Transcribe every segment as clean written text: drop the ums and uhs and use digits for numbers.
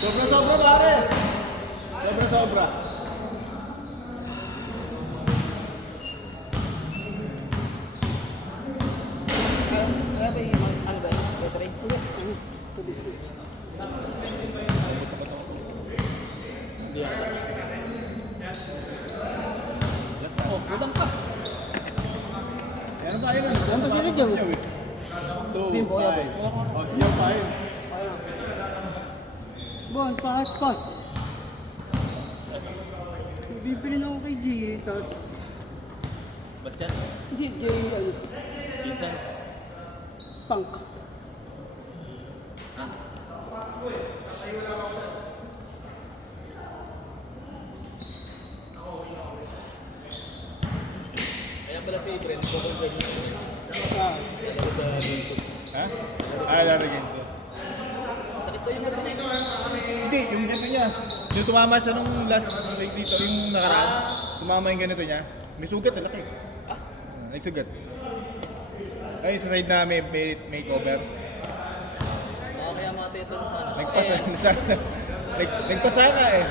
Sobra-sobra pare. Sobra-sobra. Oh, kulang pa. Ayan tayo na. Yan ba sila dyan? Two, five. Oh, siya five. Bon, pas. Bibili na ako kay G, tapos... Bastian? G, Pinsan? Punk. Kaya pala si Brent ko kung sa dito. Ah, Kaya sa dito. Ha? Ah, lalagyan ko. Sakit ko yung mga Hindi, yung ganito niya. Yung tumama siya nung last like dito, yung nakaraan. Tumama yung ganito niya. May sugat, laki. Ah? May sugat. Ay, sa side namin may cover. Kaya mga tetan sana. Nagpasa ka eh.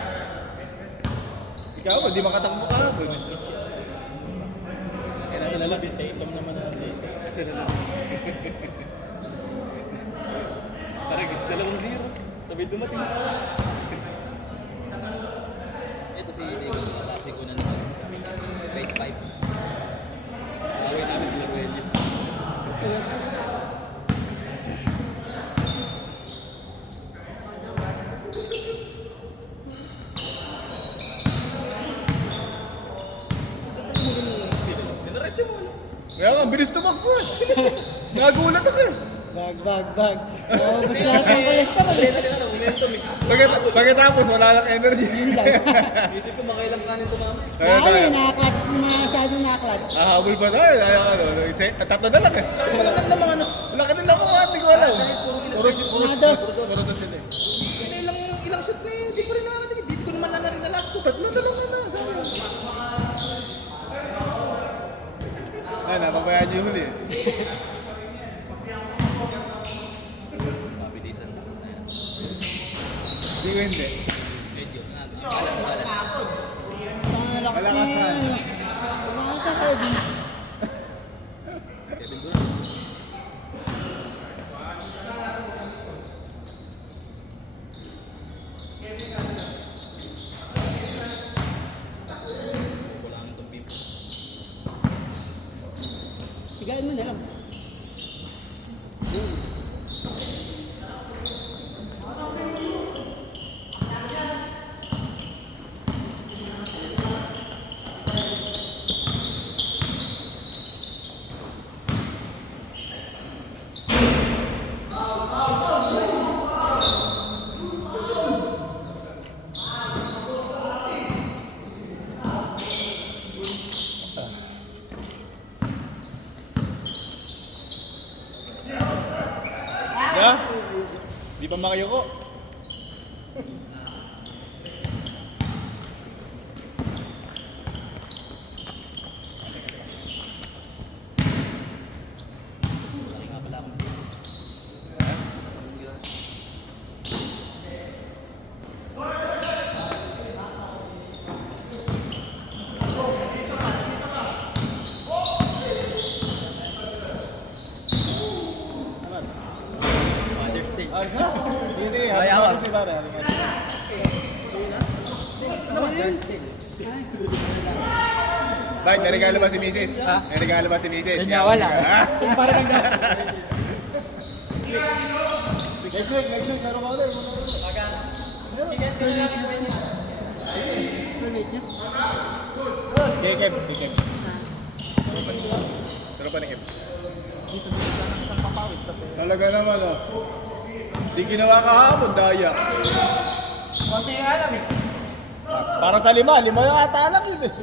Ikaw, hindi makatakbo ka. Kaya nasa lalabit, tatum naman na dito. Sa lalabit. Taragis, 2-0. Sabi dumating pa lang. Ito si David, klase ko na naman. Grade 5. Away namin sila Rogelio. Dinaretso mo ano? Kaya nga, bilis tumakbo eh. Nagulat ako eh. bag. Oh, mas lahat ng cholesterol. Momentum eh. Pagkatapos, wala lang energy. Isip ko makailang kanin tumama. Kaya tayo. Nakaklats, masyadong nakaklats. Habol pa tayo. Tatlo na lang eh. Wala lang namang ano. Wala ka din ako nga, hindi ko alam. Puro Dos. sila eh. Kaya ilang shot na eh. Di pa rin nakakatingin. Di ko naman nanarin na last 2. Tatlo na lang na. Ay, napabayaan niyo yung huli eh. Mabilisan lang tayo. Hindi ko hindi. Medyo. Malakas na yan. Malakas na Kevin. Kevin Durant. Wala naman itong beef. Sigain mo na lang. Yeah? Di pa makayoko. Laki nga pala akong Father's Day. Hindi, Kaya ano ka. si pare? Father's Day. Bakit? May regalo ba si Mrs.? Ha? May regalo ba si Mrs.? Kanya wala. Ah? Parang ang gas. Next week, meron ka ulit. Kikem. Pero pa ni Kim. Talaga naman oh. Di ginawa kahapon, daya. Konti nga lang eh. Para sa lima yung ata lang yun eh.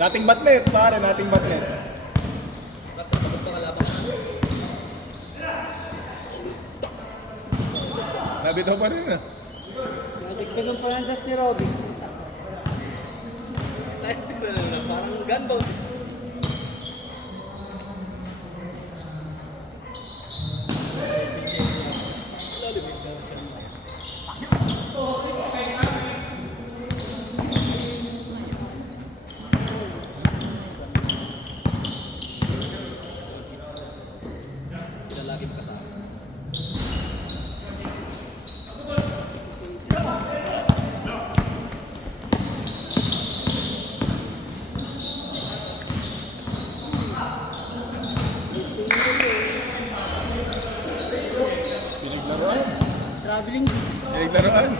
Nating batnet, pare, nating batnet. Basta kapag pa kalaban ka na. Nabitaw pa rin ah. Nagdagdagan pa ng dust ni Robby. Ay, parang gunboat. Sila lagi magkasama. Pinaglaruan. Traveling. Pinaglaruan.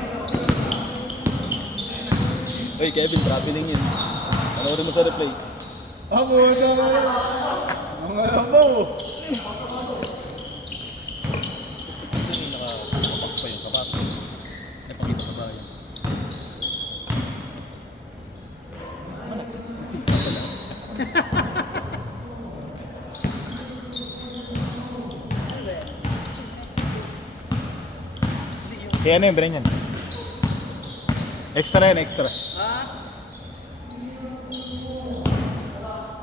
Uy, Kevin, traveling yun. Panoorin mo sa replay. Ako, mga abaw. Kasi nakapapas pa yung kapat. Napakita pa tayo. Kaya ano yung brand yan? Extra yan, extra.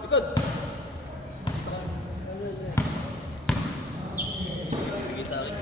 Likod. Bigay sa akin.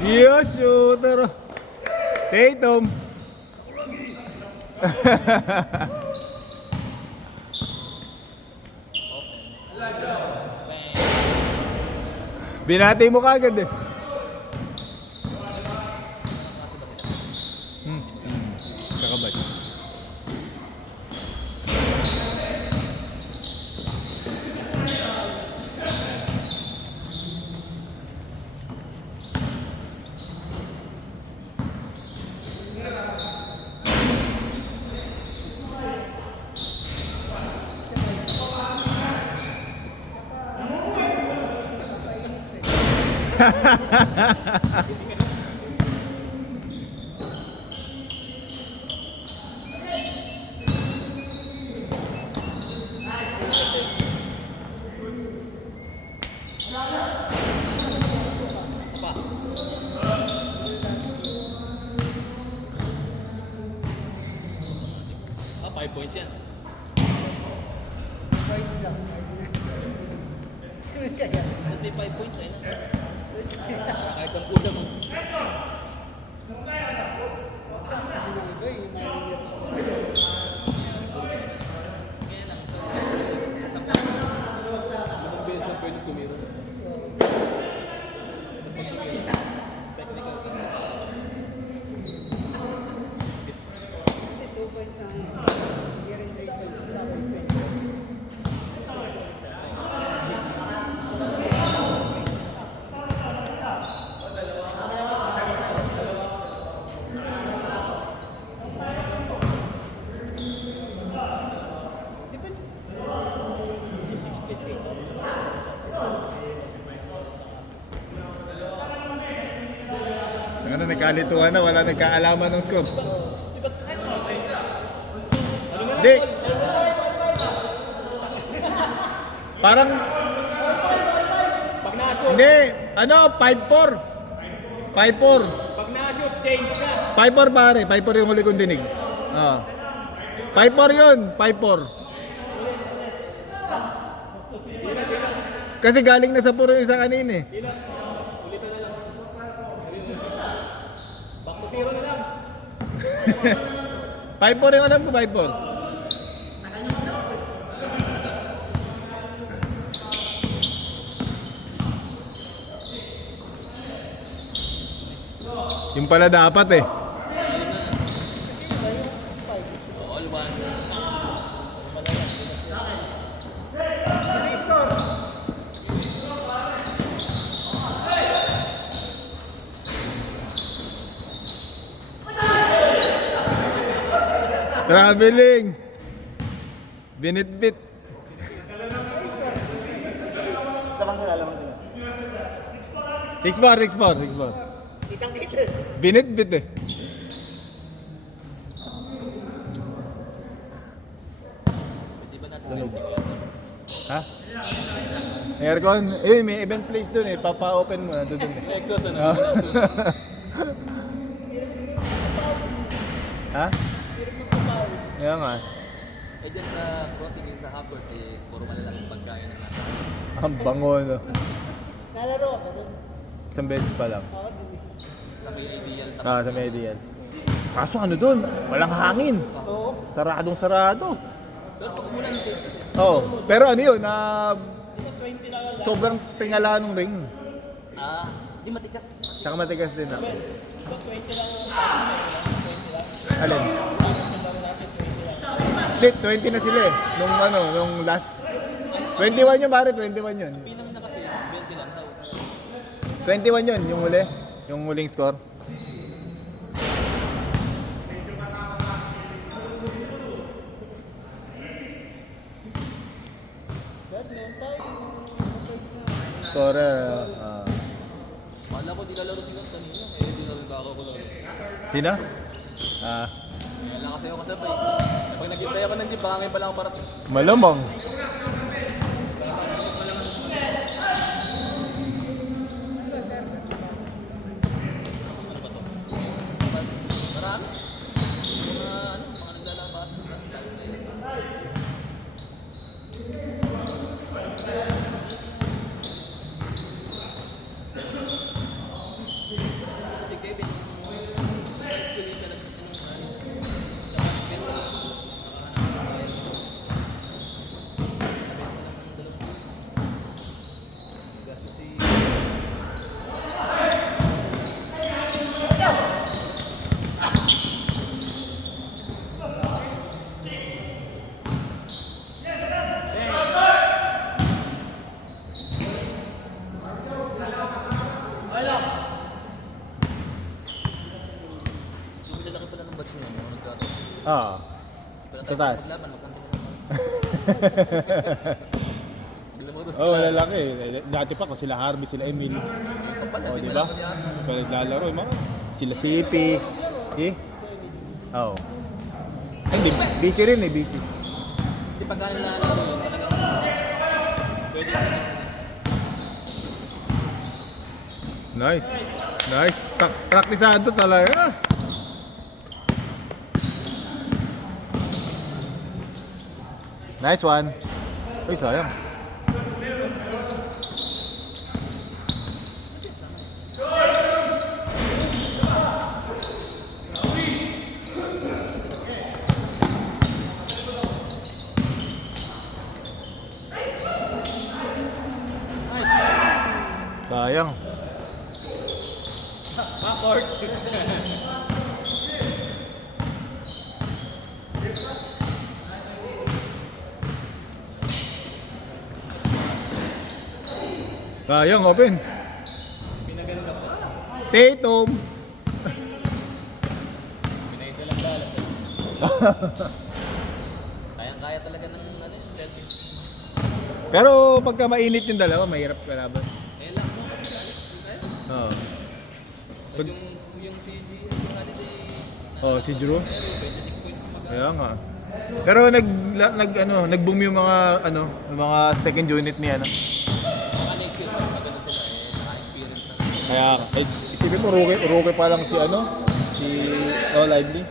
Yes, shooter. Tatum. Binati mo kagad eh. Kakabay. Ah, 5 points yan. Points lang. Kaya. Hindi 5 points eh. Kahit ang puda mo. Kasi ng iba yung mga Kaya lang. Limang beses ang pwede tumira. Technical kasi. 2 points na hindi rin 3 points. Tapos Ano, nagkalituhan na, wala nagkaalaman ng score. Hindi. Parang, Pag na-shoot, hindi, ano, 5-4. 5-4. pag na-shoot, change na. 5-4 pare, 5-4 yung huli kong dinig. Ah. 5-4 yun, 5-4. Kasi galing na sa puro yung isa kanina eh. Back to zero na lang. 5-4 yung alam ko, 5-4. Yung pala dapat eh. All one. Traveling. Binitbit. Six bar. Binitbit eh. Di ba natin Ha? Aircon? Eh, may event place dun eh. Papa-open mo na doon eh. may exhaust ano? Ah. Ha? Kaya nga. Eh dyan sa crossing sa Haport, eh, puro malalaking pagkain na nasa. Ang bango no. Nalaro ako doon. Isang beses pa lang. Ako din. Sa may ideal Ah, sa Median. Kaso ano doon? Walang hangin. Oo. Saradong sarado. Pero pag umulan, safe. Oo. Pero ano yun? Di ba 20 lang ang Sobrang tingala ng ring. Ah, di matikas. Tsaka matigas din ah. Di ba 20 lang ang tapos na yun? 20 lang. Alin? Tapos yung baro natin 20 lang. Hindi, 20 na sila eh. Nung last. 21 yun pare, 21 yun. Pinang na kasi, 20 lang daw. 21 yun, yung huli. Yung huling score. Dad, meron tayo. Scorer. Wala ko di lalaro si Gab kanina. Eh, di na rin ako ko laro. Sino? Wala kasi ako kasabay. Pag nag-intay ako ng jeep, baka ngayon pala ako parating. Malamang. Marami. Mga naglalabas. Lalo na yun. Si Kevin, actually siya Sumilalaki pala ng batch niya. Mga nagkataon. Ah. Pero Sa taas. maglaban, magkanta Bigla mo Oh, lalaki. Dati pa ko sila Harvey, sila Emil. Oh, di ba? Pero naglalaro yung mga sila Sipi. Eh? Oh. Hindi, busy rin eh, busy. Hindi pag ano na ano yun, talagang pwede ka na. Nice. Nice. Praktisado talaga. Nice one. Uy, sayang. Sayang. Backward. Sayang, open. Tatum. Pinaisa lang balas. Kayang-kaya talaga ng ano, Celtics. Pero pagka mainit yung dalawa, mahirap kalaban. Eh lang mo. Oo. Tapos yung Oh, si Drew. 26 points na Kaya nga. Pero nag-boom yung mga yung mga second unit ni ano. Mga next year, maganda sila naka-experience na. Kaya isipin mo rookie pa lang si si Lively.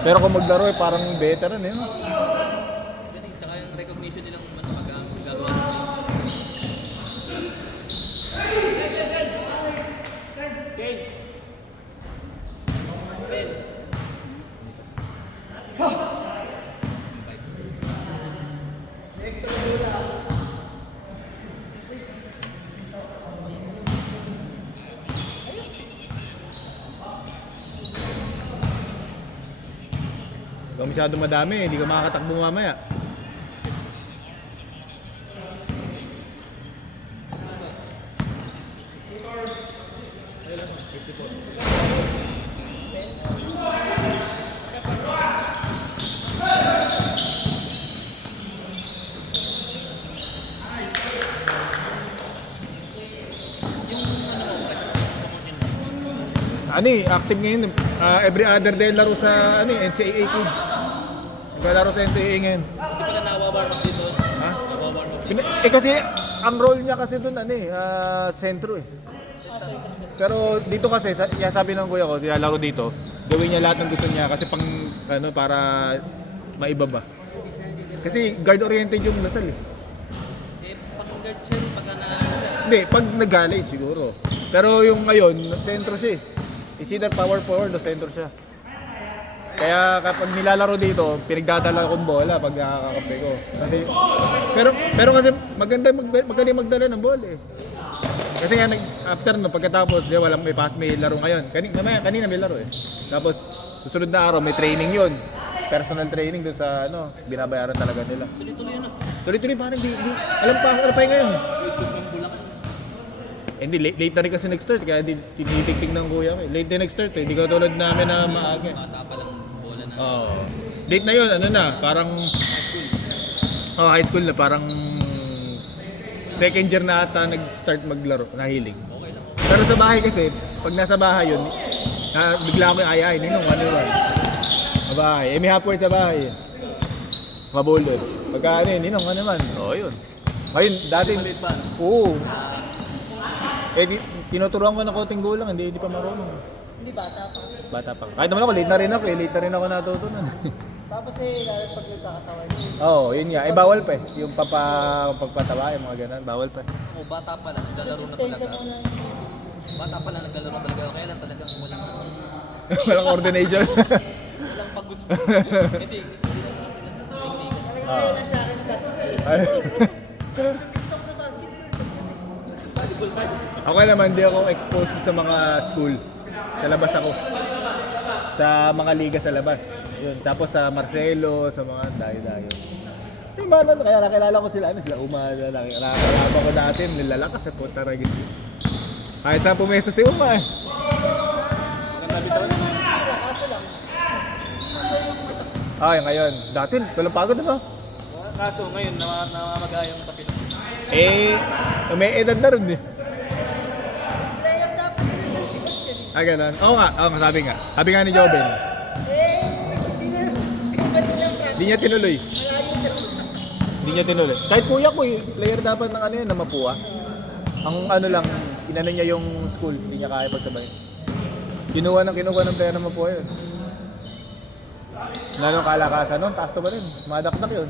Pero kung maglaro parang veteran eh. No? Tsaka yung recognition nilang magagawa sa Kung masyado madami, hindi ka makakatakbo mamaya. Active ngayon. Every other day laro sa NCAA Kids. Naglalaro sa NCAA ngayon. Hindi pala nawawarm up dito. Ha? Nawawarm up. Kasi ang role niya kasi doon sentro eh. Pero dito kasi sabi ng kuya ko, nilalaro dito, gawin niya lahat ng gusto niya kasi para maibaba. Kasi guard oriented yung Lasal eh. Pag-guard siya, pagka siya. Hindi, pag nag-college siguro. Pero yung ngayon, sentro siya eh. Is either power forward o sentro siya. Kaya kapag nilalaro dito, pinagdadala akong bola pag nakakakampi ko. Pero kasi magaling magdala ng bola eh. Kasi nga after pagkatapos, may laro ngayon. Kanina may laro eh. Tapos susunod na araw may training 'yon. Personal training dun sa binabayaran talaga nila. Tuloy-tuloy na. Tuloy-tuloy parang di alam pa yung ngayon. YouTube ng Bulacan. Hindi, late na rin kasi nag-start, kaya tinitiktik ng kuya ko. Late na nag-start eh, hindi ko tulad namin na maaga. Bata pa lang bola na. Oo. Late na yun, parang high school na, parang second year na ata nag-start maglaro, nahilig. Okay lang. Pero sa bahay kasi, pag nasa bahay yun, bigla ko yung ayahay, ninong, sa bahay. May hapward sa bahay. Mabulod. Pagka ninong, yun. Ngayon, dati, oo. Tinuturuan ko ng konting gulang, hindi pa marunong. Hindi, bata pa. Bata pa. Kahit naman ako, late na rin ako natutunan. Tapos lalo pag nagkakatawan. Oo, yun nga. Bawal pa eh. Yung pagpatawa, yung mga ganun, bawal pa. Bata pa lang, naglalaro na talaga. Bata pa lang, naglalaro na talaga. Kaya lang talagang Walang coordination. walang pag-gusto. Hindi lang kasi Talaga na sa akin basketball. Ako naman, di ako exposed sa mga school. Sa labas ako. Sa mga liga sa labas. Yun. Tapos sa Marcelo, sa mga dayo-dayo. Yung mga kaya nakilala ko sila, sila Uma, nakilala ko dati, nilalakas sa Punta Ragis. Kahit saan pumesto si Uma eh. Ngayon. Dati, walang pagod na ba? Kaso ngayon, namamagayang tapit. May edad na rin eh. Ganun. Oo nga, sabi nga. Sabi nga ni Joben. Hindi niya tinuloy. Kahit kuya ko player dapat ng na Mapua. Ang lang, inano niya yung school, hindi niya kaya pagsabay. Kinuha ng player ng Mapua yun. Nanong kalakasan nun, taas to ba rin? Madakdak yun.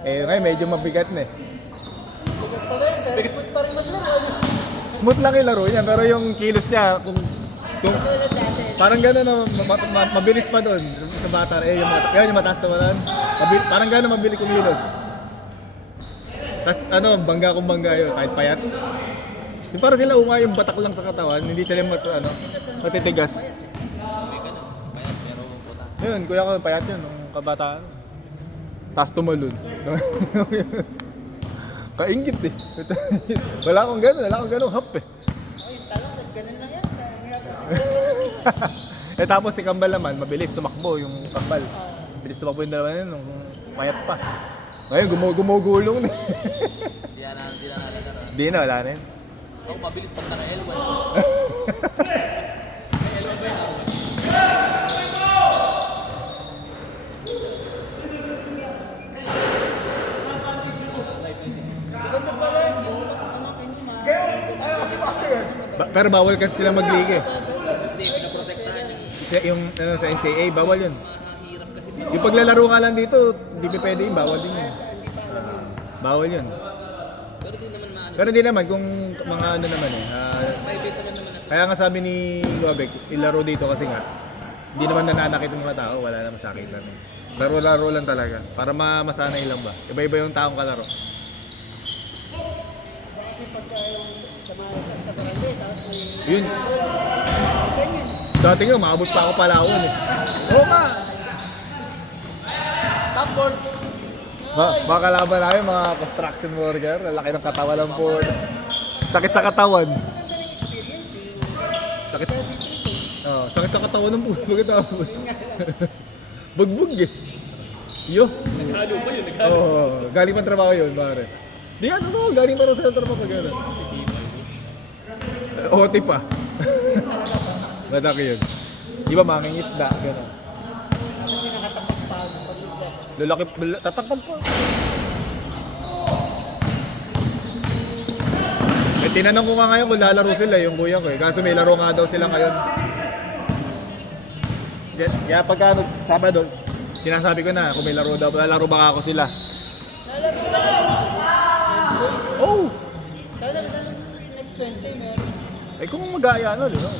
Ngayon medyo mabigat na eh. Smooth lang yung laro niya, pero yung kilos niya, kung parang gano'n na mabilis pa doon sa bata. Yung mataas naman. Parang gano'n mabilis kumilos. Tapos bangga kung bangga yun, kahit payat. Yung parang sila yung batak lang sa katawan, hindi sila matitigas. Yun, kuya ko payat yun, nung kabataan. Tapos tumalun. Kaingit eh. Wala akong ganun hap eh. Talong, ganun lang yan. Tapos si Kambal naman, mabilis tumakbo yung Kambal. Mabilis tumakbo yung dalawa yun, nung mayat pa. Ngayon, gumugulong na. Hindi na natin. Hindi na, wala na yun. Ako mabilis pag naka-L1. May L1 ba yun? Pero bawal kasi sila mag-league eh. Hindi, pinaprotektahan yung Yung ano, sa NCAA, bawal yun. mahirap kasi. Yung paglalaro nga lang dito, di pa pwede yun, bawal din yun. Bawal yun. Pero di naman maano. Pero di naman, kung mga ano naman eh. Private naman naman natin. Kaya nga sabi ni Luabek, ilaro dito kasi nga, hindi naman nananakit yung mga tao, wala naman sakitan eh. Laro-laro lang talaga, para masanay lang ba. Iba-iba yung taong kalaro. Kasi pagka yung sa barangay, tapos may Yun, ganyan. dati nga, maabot pa ako Palawan eh. Oo nga! Tapos, Baka laban namin mga construction worker, lalaki ng katawan lang po. Sakit sa katawan. Sakit. Oh, sakit sa katawan ng puso pagkatapos. Bugbog eh. Yo. Naghalo ba yun? Naghalo. Oh, galing pa trabaho yun, pare. Di ano to, galing pa rin sa trabaho pag gano'n. OT pa. Madaki yun. Di ba mangingisda, gano'n. kasi nakatapak pa ako pagluto. Lalaki, tatakpan po. Eh, tinanong ko nga ngayon kung lalaro sila, yung kuya ko eh. Kaso may laro nga daw sila ngayon. Kaya pagka Sabado, sinasabi ko na kung may laro daw, lalaro baka ako sila. Lalaro na lang. Oh! Sana next Wednesday meron. Eh kung mag-aaya ano, di ba?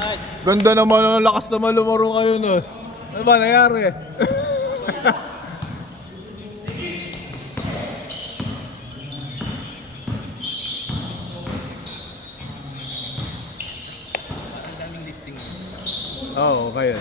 Nice. Ganda naman, ang lakas naman lumaro kayo na. Ano ba nangyari? Ang daming lifting. Oo, kaya.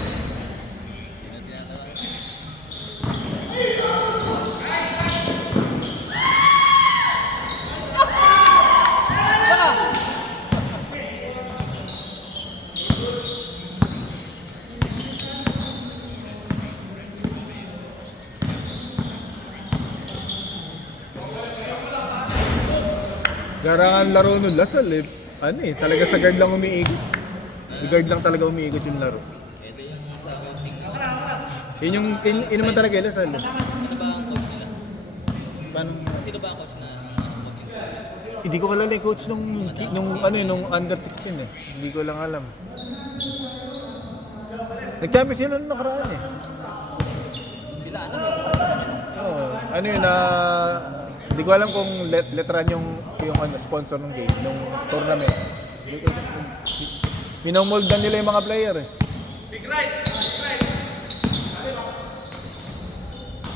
Garangan laro nun, Lasal eh. Ano eh, talaga sa guard lang umiikot. Sa guard lang talaga umiikot yung laro. Ito yung sa coaching. Yun naman talaga yung Lasal eh. Ano ba ang coach nila? Paano? Sino ba ang coach na coaching? Hindi ko kalala yung coach nung ano eh, nung under 16 eh. Hindi ko lang alam. Nag-champion sila nung nakaraan eh. Sila alam eh. Oo. Ano yun na hindi ko alam kung letran yung ano, sponsor ng game, nung tournament. Minomoldan nila yung mga player eh.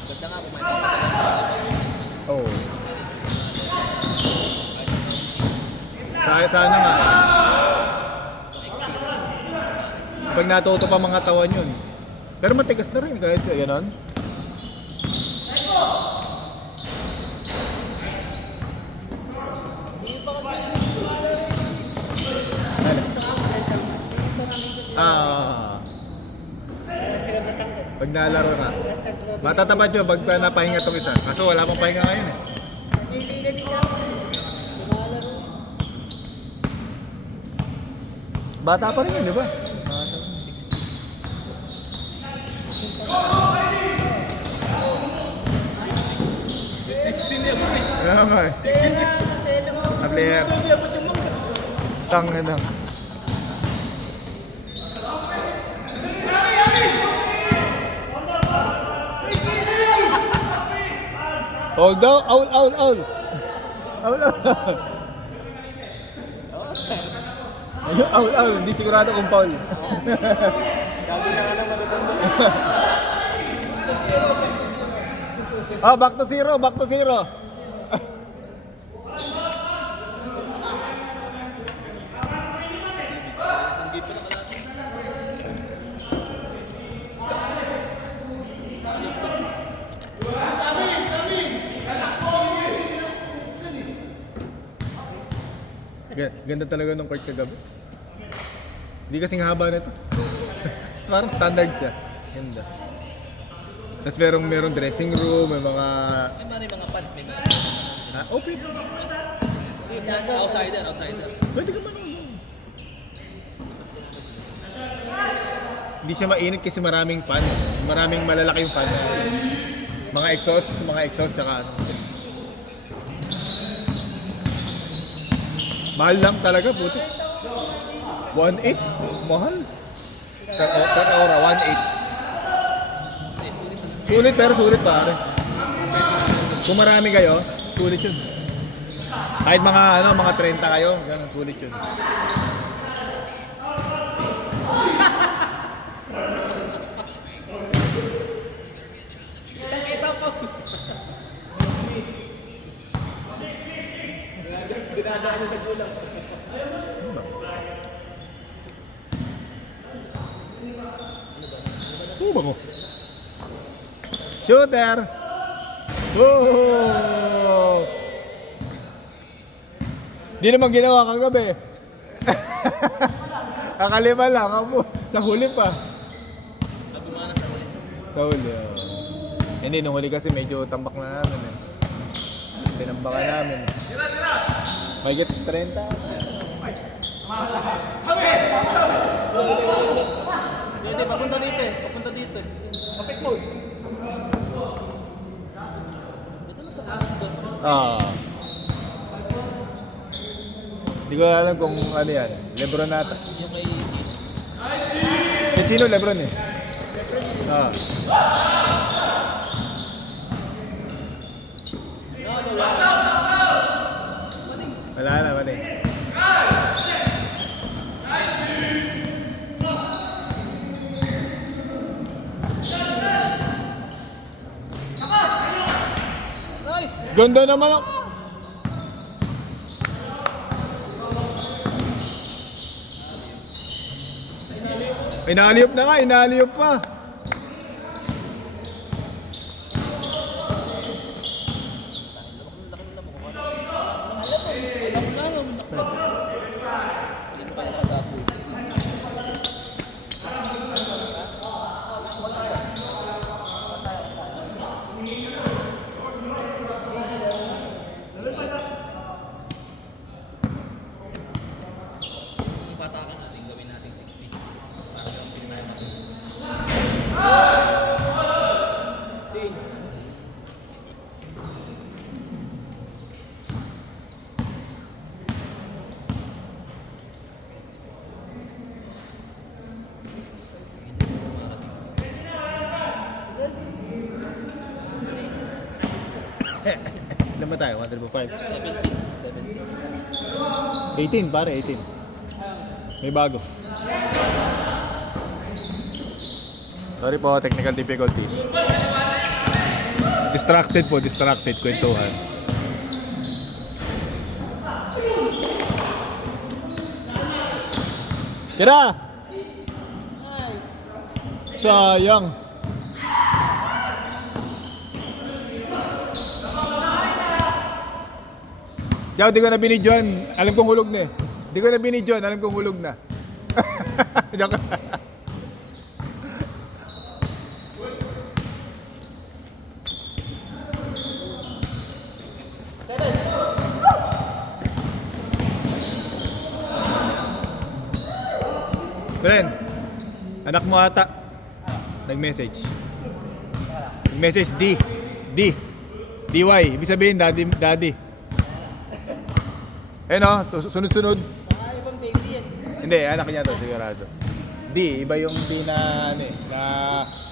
Ganda nga kumain. Oo. Sana nga. Pag natuto pa mga tawan yun. Pero matigas na rin kahit gano'n. Ah. Pag nalaro na. Matatapat yun pag napahinga itong isa. Kaso wala pang pahinga ngayon eh. Niligan siya. Lumalaro. Bata pa rin yun, di ba? 16 niya po eh. Kaya nga eh. Kaya nga, masaya mo. Na player. Sabi niya po yung mga. Tanga na. Hold daw, owl. Owl. Ayun, owl. Hindi sigurado kung foul. Sabi na nga ng matatanda. Ah, back to zero. Isang game pa na pala. Ganda talaga ng court kagabi. Hindi kasing haba nito. Parang standard siya. Ganda. Tapos merong dressing room, may mga... May mga fans, may mga. Ah, okay. Outsider. Pwede ka man. Hindi siya mainit kasi maraming fan. Maraming malalaki yung fan. Mga exhaust, saka ano. Mahal lang talaga, puto. 1.8? Mahal. Per hour, 1.8. Sulit pero sulit pare. Kung marami kayo, sulit yun. Kahit mga 30 kayo, ganun, sulit yun. Kita po. Dinadaan sa gulang. Bango. Shooter! Oh! Di naman ginawa kagabi. Kakalima lang ako. Sa huli pa. Nagumana sa huli. Sa huli, oh. Hindi, nung huli kasi medyo tambak na namin eh. Tinambakan namin. May get 30. Hindi, papunta dito. Kapit mo. Hindi ko alam kung ano yan. Lebron nata. Yung kay... Sino Lebron eh? Wala na, mali. Ganda naman ang... Inaaliyop na nga, inaaliyop pa. Yung patakan natin, gawin natin 60. Para lang pinahin natin. Ilan ba tayo? 1.5? 17. 18 pare, 18. May bago. Sorry po, technical difficulties. Distracted kwentuhan. Tira! Sayang. Diyaw, di ko na binidyon. Alam kong hulog na eh. Di ko na binidyon. Alam kong hulog na. Joke. Friend, anak mo ata. Nag-message. Nag-message D. DY. Ibig sabihin, daddy. Eh no, sunod-sunod. Ibang baby yan. Hindi, anak niya to, sigurado. D, iba yung D na ano eh, na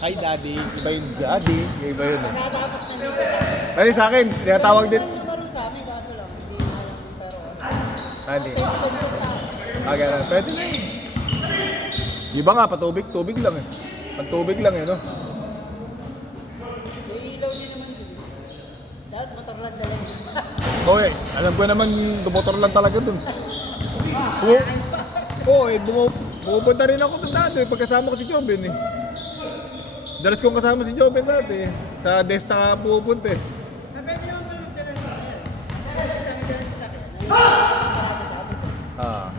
hi daddy, iba yung daddy, iba yun eh. Nakatapos na dito sa akin. Kasi sa akin, tinatawag din. Ano naman sa amin, kaso lang. Hindi Daddy. alam. Pero, consult sa akin. Ah, ganun. Pwede na yun. Iba nga, patubig lang eh. Pantubig lang eh, no? May ilaw din naman dito. Dapat motor lang dalawa. Okay, alam ko naman, dumotor lang talaga dun. Pupunta rin ako dun dati, pagkasama ko si Joven eh. Dalas kong kasama si Joven dati eh. Sa Desta ka pupunta eh. Ah.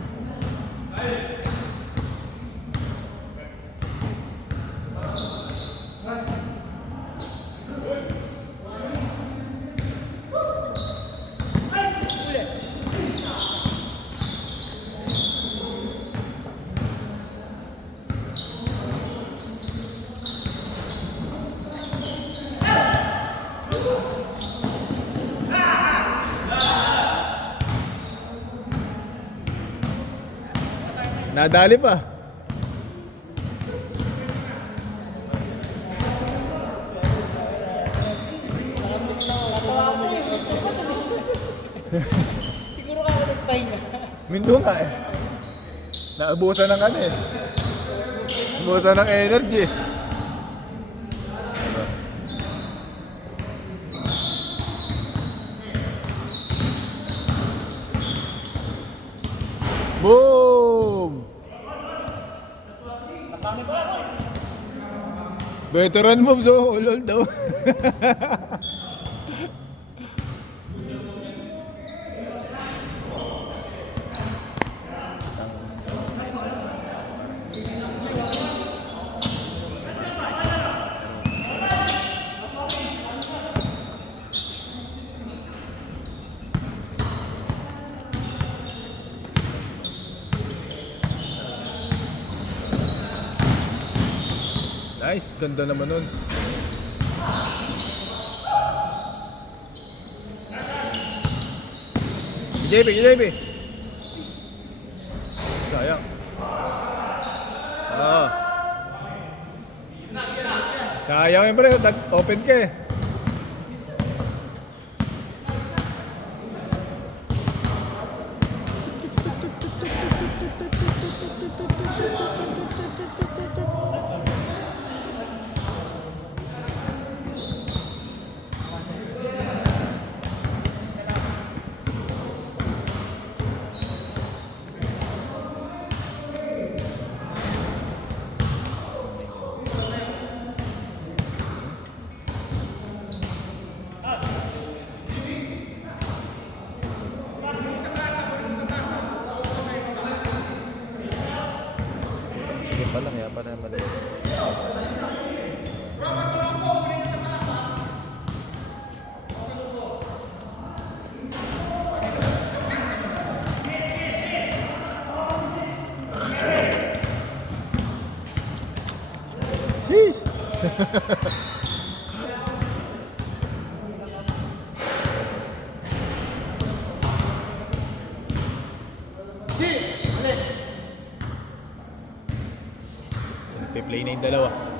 Nadali pa. Natawa ako sa'yo. Siguro ka ako nagpahinga. Mindo nga eh. Naubusan ng ano eh. Naubusan ng energy. Boom! Veteran moves oh, ulol daw. Nice, ganda naman nun. JB, JB. Sayang. Ah. Sayang yun pre, nag-open ka eh. Sige pa lang ya, para mali. Sheesh! Play na yung dalawa.